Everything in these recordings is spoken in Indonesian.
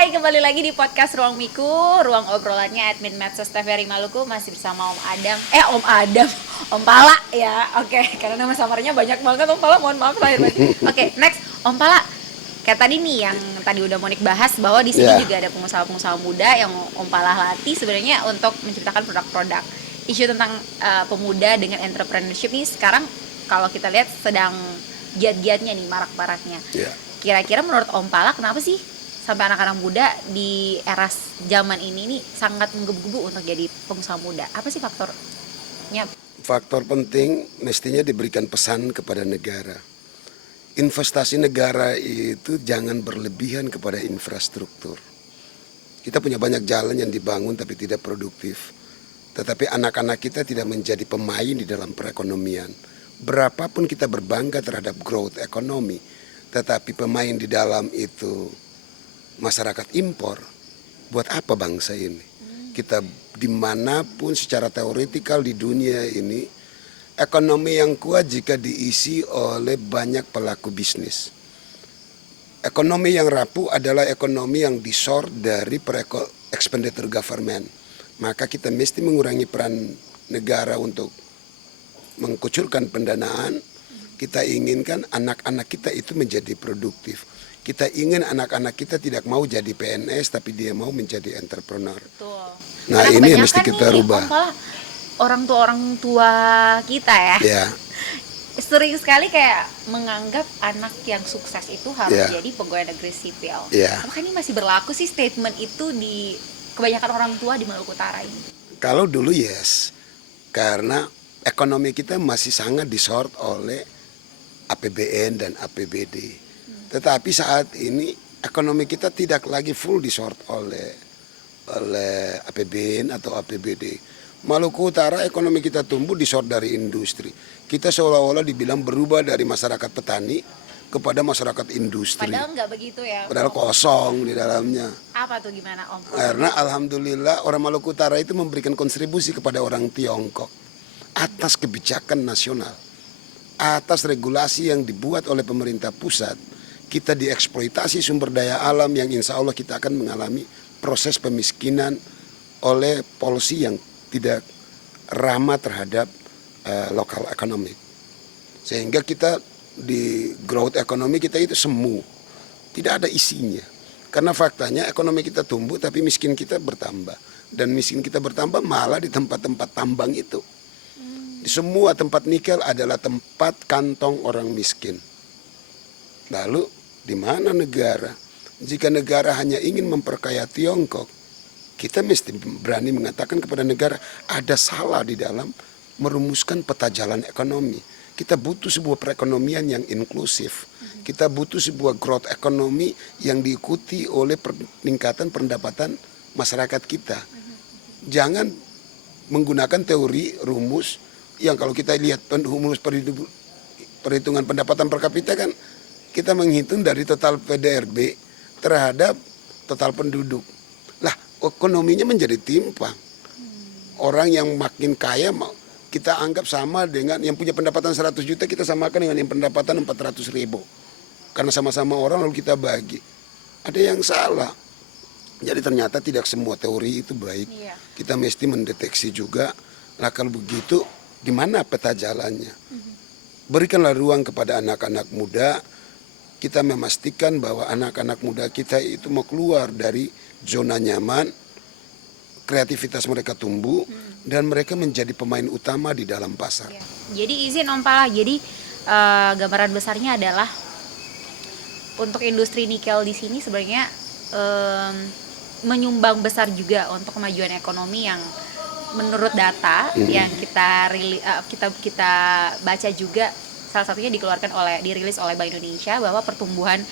Hai, kembali lagi di podcast Ruang Miku, ruang obrolannya admin Medsos TVRI Maluku. Masih bersama Om Adam, Om Pala ya. Oke, karena nama samarnya banyak banget Om Pala, mohon maaf lahir batin. Oke, next Om Pala. Kayak tadi nih yang tadi udah Monik bahas bahwa di sini juga ada pengusaha-pengusaha muda yang Om Pala latih sebenarnya untuk menciptakan produk-produk. Isu tentang pemuda dengan entrepreneurship ini sekarang kalau kita lihat sedang giat-giatnya nih, marak-maraknya. Kira-kira menurut Om Pala kenapa sih sampai anak-anak muda di era zaman ini nih sangat menggebu-gebu untuk jadi pengusaha muda? Apa sih faktornya? Faktor penting mestinya diberikan pesan kepada negara. Investasi negara itu jangan berlebihan kepada infrastruktur. Kita punya banyak jalan yang dibangun tapi tidak produktif. Tetapi anak-anak kita tidak menjadi pemain di dalam perekonomian. Berapapun kita berbangga terhadap growth ekonomi, tetapi pemain di dalam itu masyarakat impor, buat apa bangsa ini? Kita dimanapun secara teoretikal di dunia ini, ekonomi yang kuat jika diisi oleh banyak pelaku bisnis. Ekonomi yang rapuh adalah ekonomi yang disort dari expenditure government. Maka kita mesti mengurangi peran negara untuk mengkucurkan pendanaan. Kita inginkan anak-anak kita itu menjadi produktif. Kita ingin anak-anak kita tidak mau jadi PNS tapi dia mau menjadi entrepreneur. Betul. Nah, karena ini yang mesti kita rubah. Orang tua kita ya. Sering sekali kayak menganggap anak yang sukses itu harus jadi pegawai negeri sipil. Apakah ini masih berlaku sih statement itu di kebanyakan orang tua di Maluku Utara ini? Kalau dulu yes, karena ekonomi kita masih sangat disort oleh APBN dan APBD. Tetapi saat ini ekonomi kita tidak lagi full disort oleh APBN atau APBD. Maluku Utara ekonomi kita tumbuh disort dari industri. Kita seolah-olah dibilang berubah dari masyarakat petani kepada masyarakat industri. Padahal nggak begitu ya. Padahal kosong di dalamnya. Apa tuh gimana Om? Karena alhamdulillah orang Maluku Utara itu memberikan kontribusi kepada orang Tiongkok atas kebijakan nasional, atas regulasi yang dibuat oleh pemerintah pusat. Kita dieksploitasi sumber daya alam yang insya Allah kita akan mengalami proses pemiskinan oleh policy yang tidak ramah terhadap lokal ekonomi. Sehingga kita di growth ekonomi kita itu semu, tidak ada isinya. Karena faktanya ekonomi kita tumbuh tapi miskin kita bertambah. Dan miskin kita bertambah malah di tempat-tempat tambang itu. Di semua tempat nikel adalah tempat kantong orang miskin. Lalu di mana negara? Jika negara hanya ingin memperkaya Tiongkok, kita mesti berani mengatakan kepada negara ada salah di dalam merumuskan peta jalan ekonomi. Kita butuh sebuah perekonomian yang inklusif. Kita butuh sebuah growth ekonomi yang diikuti oleh peningkatan pendapatan masyarakat kita. Jangan menggunakan teori rumus yang kalau kita lihat rumus perhitungan pendapatan per kapita kan kita menghitung dari total PDRB terhadap total penduduk. Lah, ekonominya menjadi timpang. Orang yang makin kaya kita anggap sama dengan yang punya pendapatan 100 juta kita samakan dengan yang pendapatan 400 ribu. Karena sama-sama orang lalu kita bagi. Ada yang salah. Jadi ternyata tidak semua teori itu baik. Kita mesti mendeteksi juga. Nah kalau begitu gimana peta jalannya? Berikanlah ruang kepada anak-anak muda. Kita memastikan bahwa anak-anak muda kita itu mau keluar dari zona nyaman, kreativitas mereka tumbuh, dan mereka menjadi pemain utama di dalam pasar. Jadi izin Om Pala, jadi gambaran besarnya adalah untuk industri nikel di sini sebenarnya menyumbang besar juga untuk kemajuan ekonomi yang menurut data yang kita baca juga. Salah satunya dirilis oleh Bank Indonesia bahwa pertumbuhan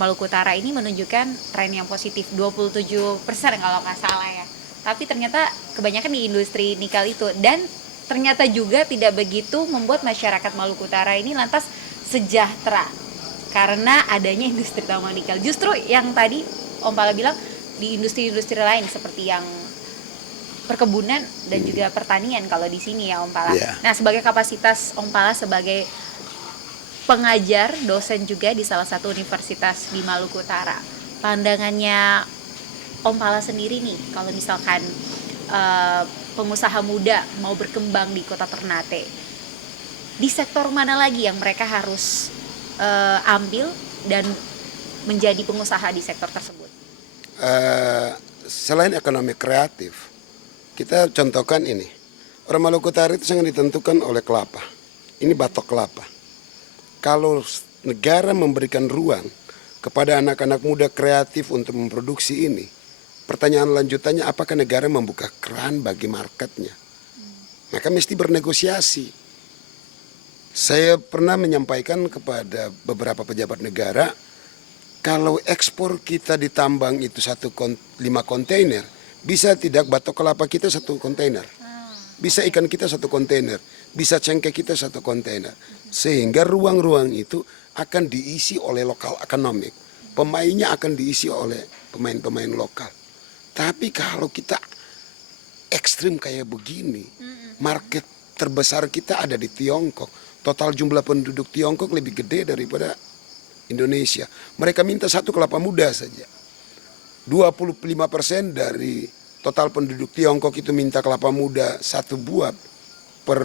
Maluku Utara ini menunjukkan tren yang positif 27% kalau nggak salah ya. Tapi ternyata kebanyakan di industri nikel itu, dan ternyata juga tidak begitu membuat masyarakat Maluku Utara ini lantas sejahtera karena adanya industri tambang nikel. Justru yang tadi Om Pala bilang di industri-industri lain seperti yang perkebunan dan juga pertanian kalau di sini ya Om Pala. Nah, sebagai kapasitas Om Pala sebagai pengajar, dosen juga di salah satu universitas di Maluku Utara. pandangannya Om Pala sendiri nih, kalau misalkan pengusaha muda mau berkembang di Kota Ternate, di sektor mana lagi yang mereka harus ambil dan menjadi pengusaha di sektor tersebut? Selain ekonomi kreatif, kita contohkan ini. Orang Maluku Utara itu sangat ditentukan oleh kelapa. Ini batok kelapa. Kalau negara memberikan ruang kepada anak-anak muda kreatif untuk memproduksi ini, pertanyaan lanjutannya, apakah negara membuka keran bagi marketnya? Maka mesti bernegosiasi. Saya pernah menyampaikan kepada beberapa pejabat negara, kalau ekspor kita di tambang itu 5 kontainer, bisa tidak batok kelapa kita 1 kontainer, bisa ikan kita 1 kontainer, bisa cengkeh kita 1 kontainer, sehingga ruang-ruang itu akan diisi oleh lokal ekonomi, pemainnya akan diisi oleh pemain-pemain lokal. Tapi kalau kita ekstrim kayak begini, market terbesar kita ada di Tiongkok, total jumlah penduduk Tiongkok lebih gede daripada Indonesia. Mereka minta 1 kelapa muda saja. 25% dari total penduduk Tiongkok itu minta kelapa muda 1 buah per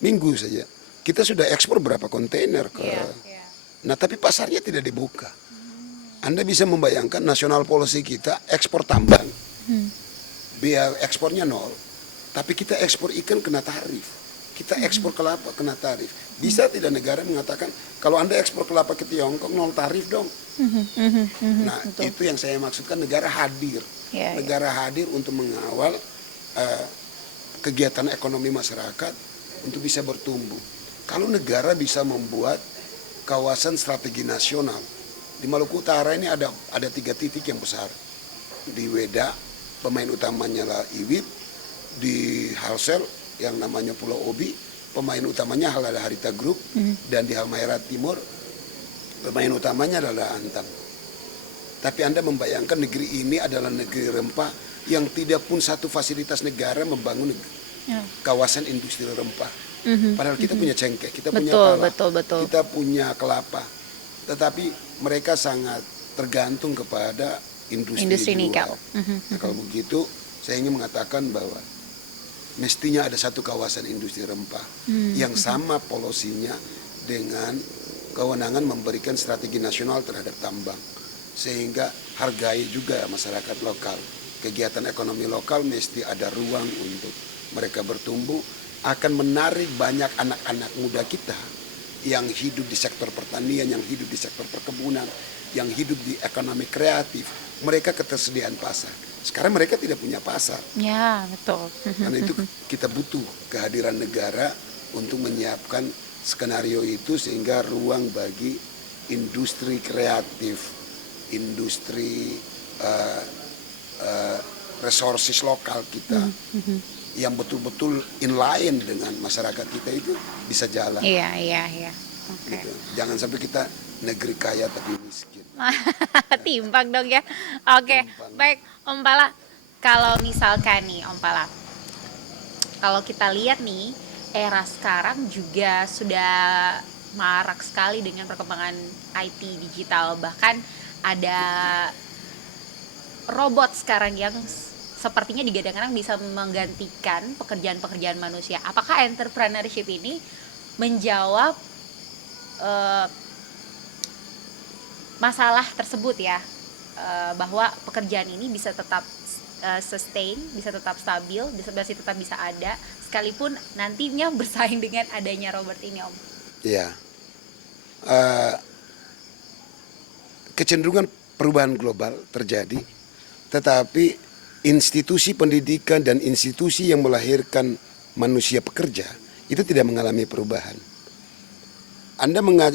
minggu saja. Kita sudah ekspor berapa kontainer ke... Nah, tapi pasarnya tidak dibuka. Anda bisa membayangkan nasional policy kita ekspor tambang. Biaya ekspornya 0. Tapi kita ekspor ikan kena tarif. Kita ekspor kelapa kena tarif. Bisa tidak negara mengatakan kalau Anda ekspor kelapa ke Tiongkok 0 tarif dong? Nah, itu yang saya maksudkan, negara hadir. Negara hadir untuk mengawal kegiatan ekonomi masyarakat untuk bisa bertumbuh. Kalau negara bisa membuat kawasan strategi nasional, di Maluku Utara ini ada 3 titik yang besar. Di Weda, pemain utamanya lah Iwip. Di Halsel yang namanya Pulau Obi, pemain utamanya Halada Harita Group. Dan di Halmahera Timur, pemain utamanya adalah Antam. Tapi Anda membayangkan negeri ini adalah negeri rempah yang tidak pun satu fasilitas negara membangun kawasan industri rempah. Padahal kita punya cengkeh, kita punya pala, kita punya kelapa. Tetapi mereka sangat tergantung kepada industri nikel. Nah, kalau begitu, saya ingin mengatakan bahwa mestinya ada satu kawasan industri rempah yang sama polosinya dengan kewenangan memberikan strategi nasional terhadap tambang, sehingga hargai juga masyarakat lokal. Kegiatan ekonomi lokal mesti ada ruang untuk mereka bertumbuh, akan menarik banyak anak-anak muda kita yang hidup di sektor pertanian, yang hidup di sektor perkebunan, yang hidup di ekonomi kreatif. Mereka ketersediaan pasar. Sekarang mereka tidak punya pasar. Ya, betul. Karena itu kita butuh kehadiran negara untuk menyiapkan skenario itu sehingga ruang bagi industri kreatif, industri resources lokal kita yang betul-betul inline dengan masyarakat kita itu bisa jalan. Iya. Okay. Gitu. Jangan sampai kita negeri kaya tapi miskin. Timpang dong ya. Oke, baik Om Pala. Kalau misalkan nih Om Pala, kalau kita lihat nih, era sekarang juga sudah marak sekali dengan perkembangan IT digital. Bahkan ada robot sekarang yang sepertinya digadang-gadang bisa menggantikan pekerjaan-pekerjaan manusia. Apakah entrepreneurship ini menjawab masalah tersebut ya, bahwa pekerjaan ini bisa tetap sustain, bisa tetap stabil, masih tetap bisa ada, sekalipun nantinya bersaing dengan adanya robot ini, Om? Iya. Kecenderungan perubahan global terjadi, tetapi institusi pendidikan dan institusi yang melahirkan manusia pekerja itu tidak mengalami perubahan.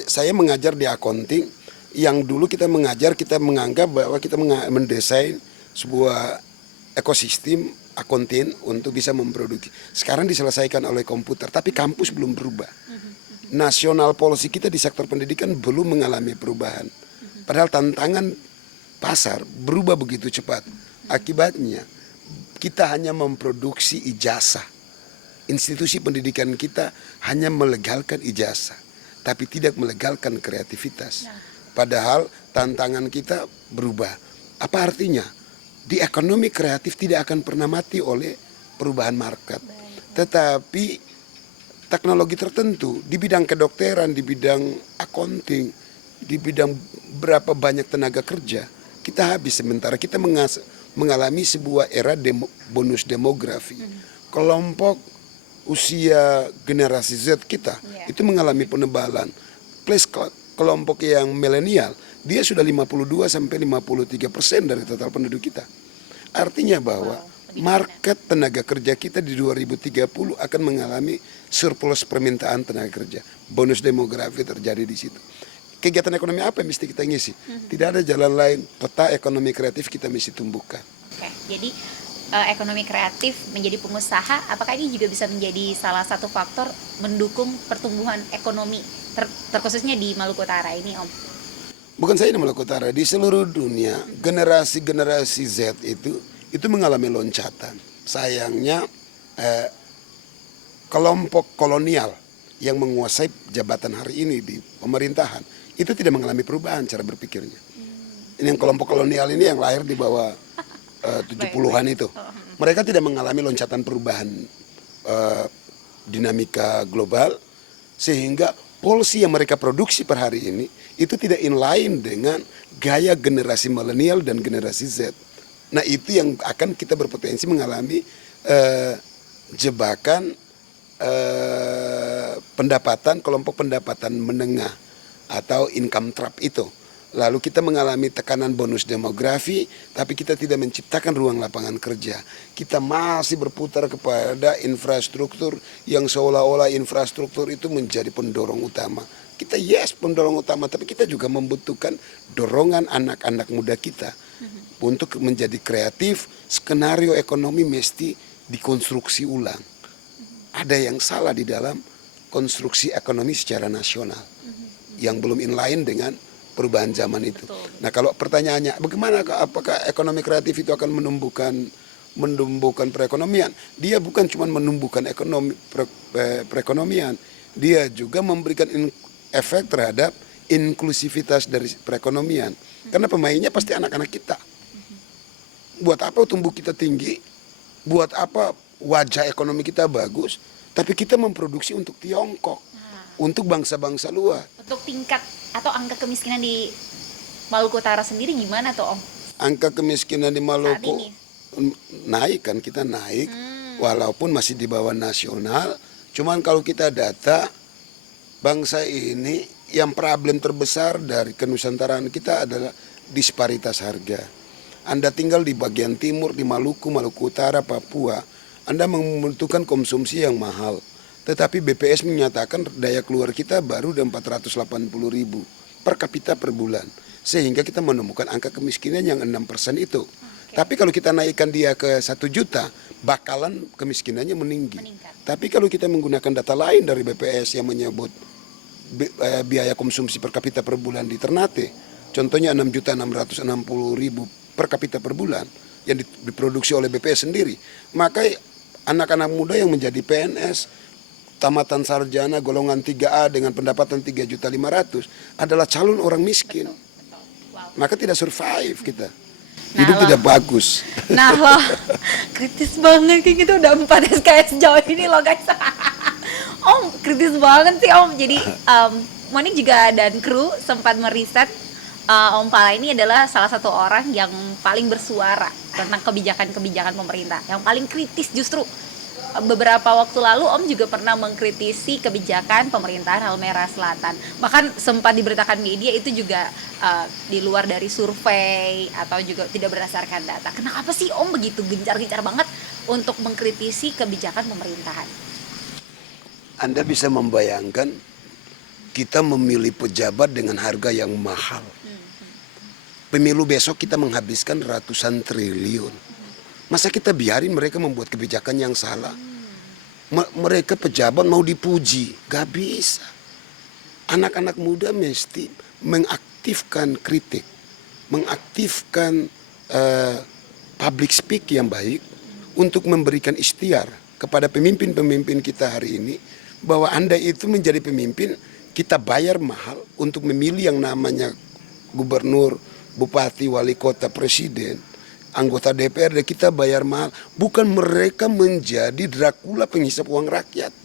Saya mengajar di accounting, yang dulu kita menganggap bahwa kita mendesain sebuah ekosistem accounting untuk bisa memproduksi. Sekarang diselesaikan oleh komputer, tapi kampus belum berubah. Nasional policy kita di sektor pendidikan belum mengalami perubahan. Padahal tantangan pasar berubah begitu cepat. Akibatnya kita hanya memproduksi ijazah. Institusi pendidikan kita hanya melegalkan ijazah, tapi tidak melegalkan kreativitas. Padahal tantangan kita berubah. Apa artinya? Di ekonomi kreatif tidak akan pernah mati oleh perubahan market. Tetapi teknologi tertentu di bidang kedokteran, di bidang accounting, di bidang berapa banyak tenaga kerja, kita habis. Sementara kita mengalami sebuah era bonus demografi. Kelompok usia generasi Z kita itu mengalami penebalan. Plus kelompok yang milenial, dia sudah 52-53% dari total penduduk kita. Artinya bahwa market tenaga kerja kita di 2030 akan mengalami surplus permintaan tenaga kerja. Bonus demografi terjadi di situ. Kegiatan ekonomi apa yang mesti kita ngisi? Tidak ada jalan lain, peta ekonomi kreatif kita mesti tumbuhkan. Oke, jadi ekonomi kreatif menjadi pengusaha, apakah ini juga bisa menjadi salah satu faktor mendukung pertumbuhan ekonomi terkhususnya di Maluku Utara ini, Om? Bukan saja di Maluku Utara, di seluruh dunia generasi-generasi Z itu mengalami loncatan. Sayangnya kelompok kolonial yang menguasai jabatan hari ini di pemerintahan itu tidak mengalami perubahan cara berpikirnya. Ini yang kelompok kolonial ini yang lahir di bawah 70-an itu. Mereka tidak mengalami loncatan perubahan dinamika global, sehingga polisi yang mereka produksi per hari ini itu tidak inline dengan gaya generasi milenial dan generasi Z. Nah, itu yang akan kita berpotensi mengalami jebakan pendapatan, kelompok pendapatan menengah atau income trap itu. Lalu kita mengalami tekanan bonus demografi, tapi kita tidak menciptakan ruang lapangan kerja. Kita masih berputar kepada infrastruktur yang seolah-olah infrastruktur itu menjadi pendorong utama. Kita pendorong utama, tapi kita juga membutuhkan dorongan anak-anak muda kita untuk menjadi kreatif. Skenario ekonomi mesti dikonstruksi ulang. Ada yang salah di dalam konstruksi ekonomi secara nasional yang belum inline dengan perubahan zaman itu. Nah, kalau pertanyaannya bagaimana, apakah ekonomi kreatif itu akan menumbuhkan perekonomian? Dia bukan cuma menumbuhkan perekonomian, dia juga memberikan efek terhadap inklusivitas dari perekonomian. Karena pemainnya pasti anak-anak kita. Buat apa tumbuh kita tinggi? Buat apa wajah ekonomi kita bagus? Tapi kita memproduksi untuk Tiongkok, untuk bangsa-bangsa luar. Untuk tingkat atau angka kemiskinan di Maluku Utara sendiri gimana tuh, Om? Angka kemiskinan di Maluku naik kan, kita naik walaupun masih di bawah nasional. Cuman kalau kita data bangsa ini yang problem terbesar dari kenusantaraan kita adalah disparitas harga. Anda tinggal di bagian timur, di Maluku, Maluku Utara, Papua, Anda membutuhkan konsumsi yang mahal. Tetapi BPS menyatakan daya keluar kita baru 480.000 per kapita per bulan. Sehingga kita menemukan angka kemiskinan yang 6% itu. Tapi kalau kita naikkan dia ke 1 juta, bakalan kemiskinannya meninggi. Tapi kalau kita menggunakan data lain dari BPS yang menyebut biaya konsumsi per kapita per bulan di Ternate, contohnya 6.660.000 per kapita per bulan yang diproduksi oleh BPS sendiri, maka anak-anak muda yang menjadi PNS tamatan sarjana golongan 3A dengan pendapatan 3.500.000 adalah calon orang miskin. Maka tidak survive kita. Hidup tidak bagus. Nah loh, kritis banget kayak gitu, udah 4 SKS sejauh ini loh guys. Om, kritis banget sih Om. Jadi Monik juga dan kru sempat meriset Om Pala ini adalah salah satu orang yang paling bersuara tentang kebijakan-kebijakan pemerintah, yang paling kritis justru. Beberapa waktu lalu Om juga pernah mengkritisi kebijakan pemerintahan Halmahera Selatan. Bahkan sempat diberitakan media itu juga di luar dari survei atau juga tidak berdasarkan data. Kenapa sih Om begitu gencar-gencar banget untuk mengkritisi kebijakan pemerintahan? Anda bisa membayangkan kita memilih pejabat dengan harga yang mahal. Pemilu besok kita menghabiskan ratusan triliun. Masa kita biarin mereka membuat kebijakan yang salah? Mereka pejabat mau dipuji, gak bisa. Anak-anak muda mesti mengaktifkan kritik, mengaktifkan public speak yang baik untuk memberikan ikhtiar kepada pemimpin-pemimpin kita hari ini bahwa Anda itu menjadi pemimpin, kita bayar mahal untuk memilih yang namanya gubernur, bupati, wali kota, presiden, anggota DPRD kita bayar mahal. Bukan mereka menjadi Dracula penghisap uang rakyat.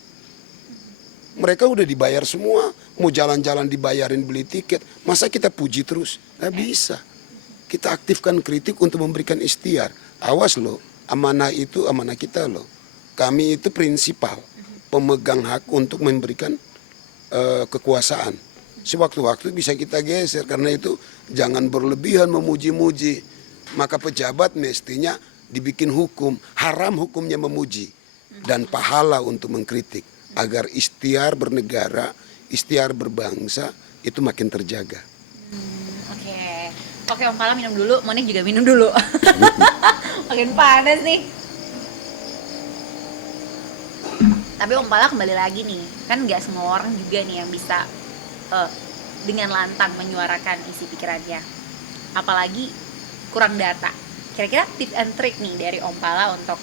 Mereka udah dibayar semua, mau jalan-jalan dibayarin beli tiket. Masa kita puji terus? Nggak bisa. Kita aktifkan kritik untuk memberikan ikhtiar. Awas loh, amanah itu amanah kita loh. Kami itu prinsipal, pemegang hak untuk memberikan kekuasaan. Sewaktu-waktu bisa kita geser, karena itu jangan berlebihan memuji-muji. Maka pejabat mestinya dibikin hukum, haram hukumnya memuji, dan pahala untuk mengkritik, agar ikhtiar bernegara, ikhtiar berbangsa itu makin terjaga. Oke, Om Pala minum dulu, Monik juga minum dulu. Makin panas nih. Tapi Om Pala kembali lagi nih, kan nggak semua orang juga nih yang bisa dengan lantang menyuarakan isi pikirannya. Apalagi kurang data. Kira-kira tips and trick nih dari Om Pala untuk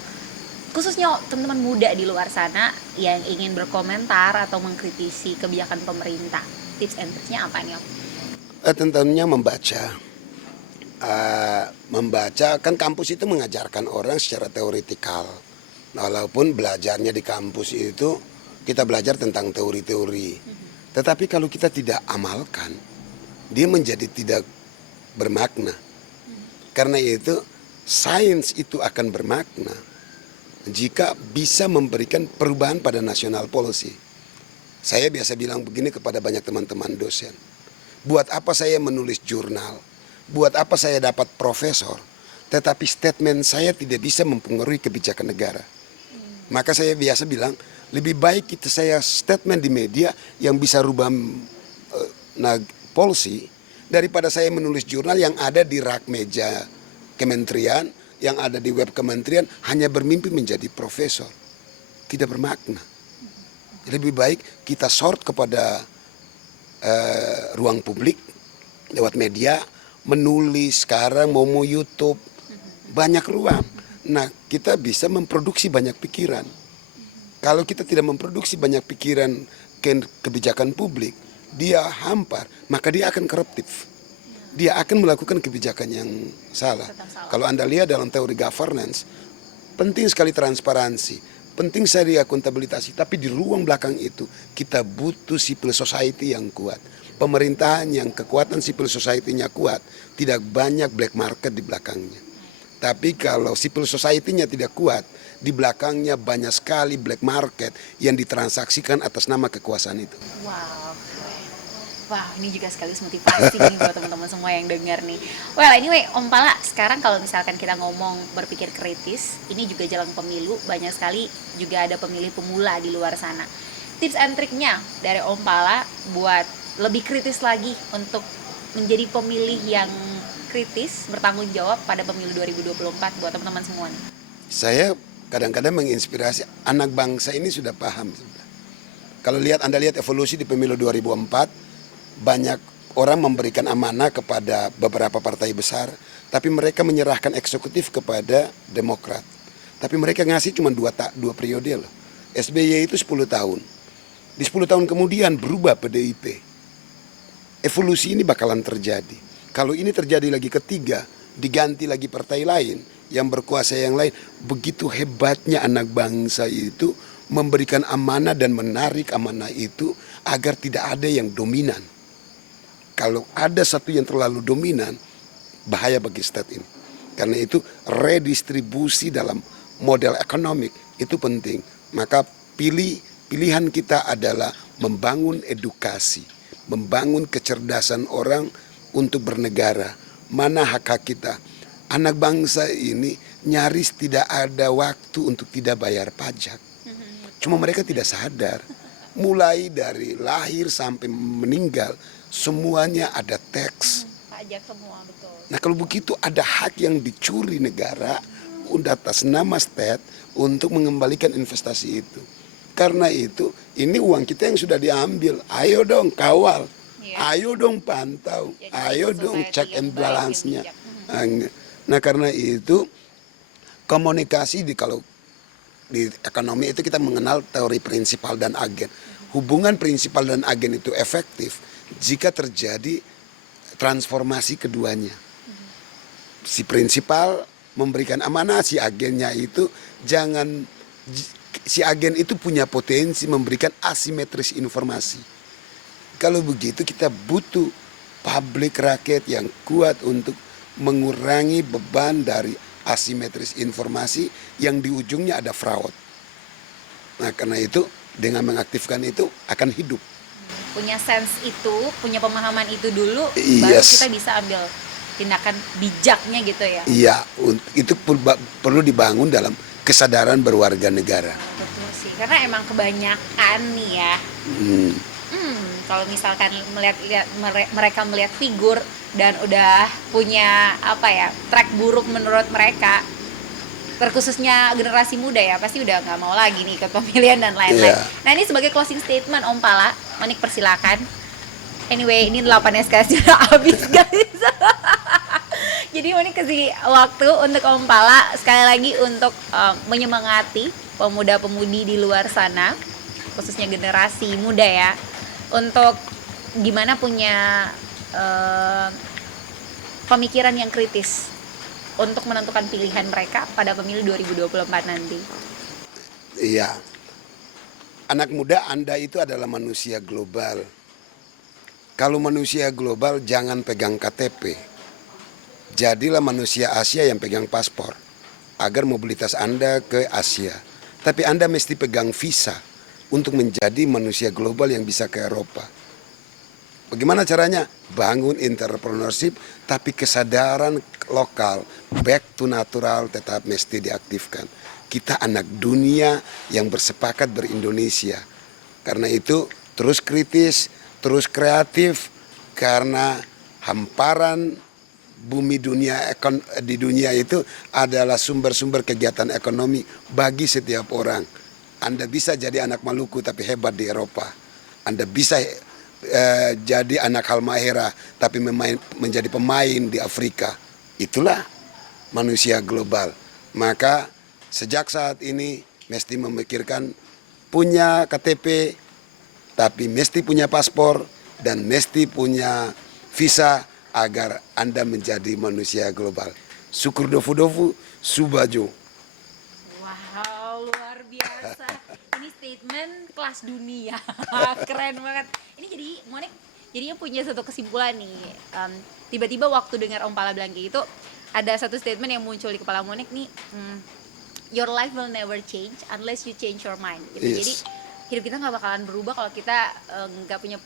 khususnya teman-teman muda di luar sana yang ingin berkomentar atau mengkritisi kebijakan pemerintah. Tips and tricknya apa nih, Om? Tentunya membaca kan kampus itu mengajarkan orang secara teoritikal. Walaupun belajarnya di kampus itu kita belajar tentang teori-teori. Tetapi kalau kita tidak amalkan, dia menjadi tidak bermakna. Karena itu sains itu akan bermakna jika bisa memberikan perubahan pada national policy. Saya biasa bilang begini kepada banyak teman-teman dosen. Buat apa saya menulis jurnal? Buat apa saya dapat profesor? Tetapi statement saya tidak bisa mempengaruhi kebijakan negara. Maka saya biasa bilang, lebih baik saya statement di media yang bisa rubah policy, daripada saya menulis jurnal yang ada di rak meja kementerian, yang ada di web kementerian, hanya bermimpi menjadi profesor. Tidak bermakna. Lebih baik kita sort kepada ruang publik lewat media, menulis sekarang mau YouTube, banyak ruang. Nah, kita bisa memproduksi banyak pikiran. Kalau kita tidak memproduksi banyak pikiran kebijakan publik, dia hampar, maka dia akan koruptif. Dia akan melakukan kebijakan yang salah. Kalau Anda lihat dalam teori governance, penting sekali transparansi, penting sekali akuntabilitas, tapi di ruang belakang itu kita butuh civil society yang kuat. Pemerintahan yang kekuatan civil society-nya kuat, tidak banyak black market di belakangnya. Tapi kalau civil society-nya tidak kuat, di belakangnya banyak sekali black market yang ditransaksikan atas nama kekuasaan itu. Wah, ini juga sekaligus motivasi nih buat teman-teman semua yang dengar nih. Well, anyway, Om Pala, sekarang kalau misalkan kita ngomong berpikir kritis, ini juga jalan pemilu, banyak sekali juga ada pemilih pemula di luar sana. Tips and triknya dari Om Pala buat lebih kritis lagi untuk menjadi pemilih yang kritis, bertanggung jawab pada pemilu 2024 buat teman-teman semua nih. Saya kadang-kadang menginspirasi anak bangsa ini sudah paham. Kalau Anda lihat evolusi di pemilu 2004, banyak orang memberikan amanah kepada beberapa partai besar, tapi mereka menyerahkan eksekutif kepada Demokrat. Tapi mereka ngasih cuma dua periode loh. SBY itu 10 tahun. Di 10 tahun kemudian berubah PDIP. Evolusi ini bakalan terjadi. Kalau ini terjadi lagi ketiga, diganti lagi partai lain, yang berkuasa yang lain, begitu hebatnya anak bangsa itu memberikan amanah dan menarik amanah itu agar tidak ada yang dominan. Kalau ada satu yang terlalu dominan, bahaya bagi state ini. Karena itu redistribusi dalam model ekonomi itu penting. Maka pilihan kita adalah membangun edukasi, membangun kecerdasan orang untuk bernegara. Mana hak-hak kita? Anak bangsa ini nyaris tidak ada waktu untuk tidak bayar pajak. Cuma mereka tidak sadar. Mulai dari lahir sampai meninggal, semuanya ada teks. Pajak semua, betul. Nah, kalau begitu ada hak yang dicuri negara atas nama state untuk mengembalikan investasi itu. Karena itu, ini uang kita yang sudah diambil. Ayo dong kawal. Ayo dong pantau, ayo dong check and balance-nya. Nah, karena itu komunikasi kalau di ekonomi itu kita mengenal teori prinsipal dan agen. Hubungan prinsipal dan agen itu efektif jika terjadi transformasi keduanya. Si prinsipal memberikan amanah, si agennya itu si agen itu punya potensi memberikan asimetris informasi. Kalau begitu kita butuh publik rakyat yang kuat untuk mengurangi beban dari asimetris informasi yang di ujungnya ada fraud. Nah karena itu dengan mengaktifkan itu akan hidup. Punya sense itu, punya pemahaman itu dulu, baru kita bisa ambil tindakan bijaknya gitu ya. Iya, itu perlu dibangun dalam kesadaran berwarga negara. Betul sih, karena emang kebanyakan nih ya. Kalau misalkan mereka melihat figur dan udah punya track buruk menurut mereka, terkhususnya generasi muda ya, pasti udah nggak mau lagi nih ikut pemilihan dan lain-lain. Nah ini sebagai closing statement Om Pala, Monik persilakan. Anyway, ini 8 SKS sudah habis guys. Jadi Monik kasih waktu untuk Om Pala sekali lagi untuk menyemangati pemuda-pemudi di luar sana, khususnya generasi muda ya, untuk gimana punya pemikiran yang kritis untuk menentukan pilihan mereka pada pemilu 2024 nanti. Iya, anak muda Anda itu adalah manusia global. Kalau manusia global jangan pegang KTP. Jadilah manusia Asia yang pegang paspor agar mobilitas Anda ke Asia. Tapi Anda mesti pegang visa untuk menjadi manusia global yang bisa ke Eropa. Bagaimana caranya? Bangun entrepreneurship, tapi kesadaran lokal, back to natural tetap mesti diaktifkan. Kita anak dunia yang bersepakat berindonesia. Karena itu terus kritis, terus kreatif, karena hamparan bumi di dunia itu adalah sumber-sumber kegiatan ekonomi bagi setiap orang. Anda bisa jadi anak Maluku tapi hebat di Eropa. Anda bisa jadi anak Halmahera tapi menjadi pemain di Afrika. Itulah manusia global. Maka sejak saat ini mesti memikirkan punya KTP tapi mesti punya paspor dan mesti punya visa agar Anda menjadi manusia global. Syukur dofu-dofu, subajo. Wow, luar biasa. Ini statement kelas dunia. Keren banget. Ini jadi Monik jadinya punya satu kesimpulan nih. Tiba-tiba waktu dengar Om Pala bilang kayak gitu, ada satu statement yang muncul di kepala Monik nih. Your life will never change unless you change your mind. Gitu. Yes. Jadi hidup kita nggak bakalan berubah kalau kita nggak punya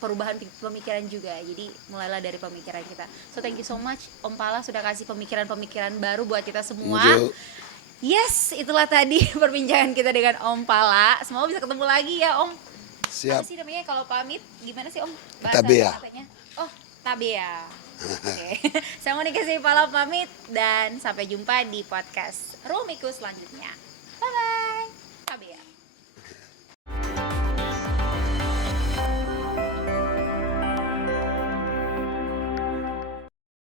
perubahan pemikiran juga. Jadi mulailah dari pemikiran kita. So thank you so much Om Pala sudah kasih pemikiran-pemikiran baru buat kita semua. Yes, itulah tadi perbincangan kita dengan Om Pala. Semoga bisa ketemu lagi ya Om. Siap. Apa sih namanya kalau pamit? Gimana sih Om? Tabea. Oh, tabea. Oke. Saya Monika Pala pamit dan sampai jumpa di podcast Rumiku selanjutnya. Bye bye. Tabea.